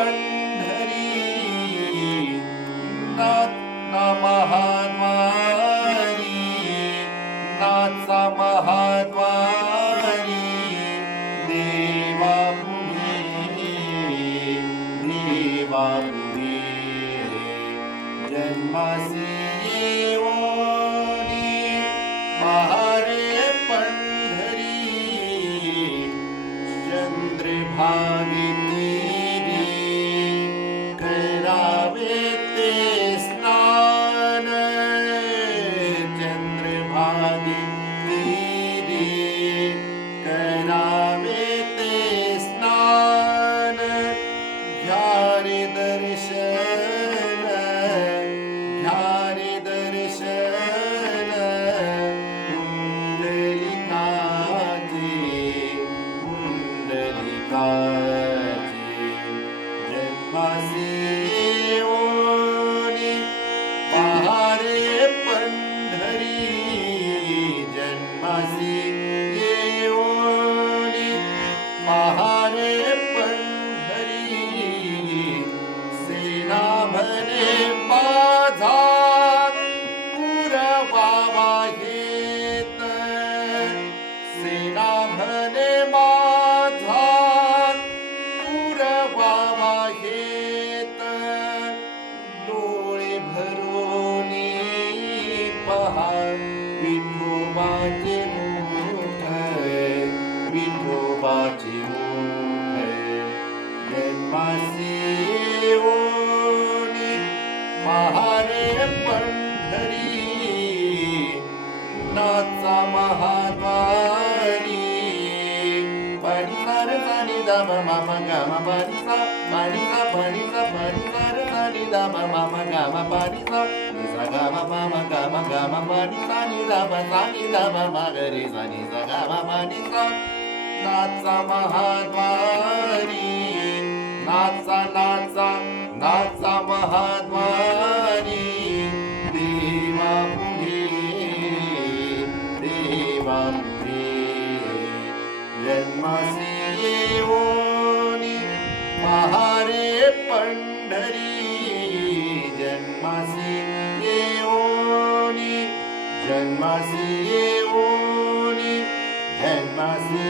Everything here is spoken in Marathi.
पंढरी नाथ ना महाद्वारी, नाथचा महाद्वारी देवा पुढे, देवा पुढे जन्मासी येऊनी महारे पंढरी, चंद्रभागी तीरी करावे ते स्नान, चंद्रभागी तीरी करावे ते स्नान, घ्या रे दर्शन, घ्या रे दर्शन पुंडलिकाचे, पुंडलिकाचे जन्मासी येऊनी पहारे पंढरी, जन्मासी येऊनी पहारे पंढरी, सेना म्हणे माझा पुरवावा हेत, सेना म्हणे माझा पुरवावा हेत, डोळे भरोनी पहा विठोबाचे मुख, विठोबाचे मुख जन्मासी येऊनी पहारे पंढरी, नाथचा महाद्वारी पाणी सार सानी दाम माम गाम पाणी सा, पाणी सा पाणी सा पाणी सार सानी दाम माम गाम पाणी सा, निसा गाम माम गाम गाम पाणी सानी दाम मागरे सानी सा गाम पाणी सा, नाथचा महाद्वारी, नाथचा नाथचा नाथचा महाद्वारी देवा पुढे, देवा पुढे जन्मासी येऊनी पहारे पंढरी, जन्मासी येऊनी, जन्मासी येऊनी, जन्मासी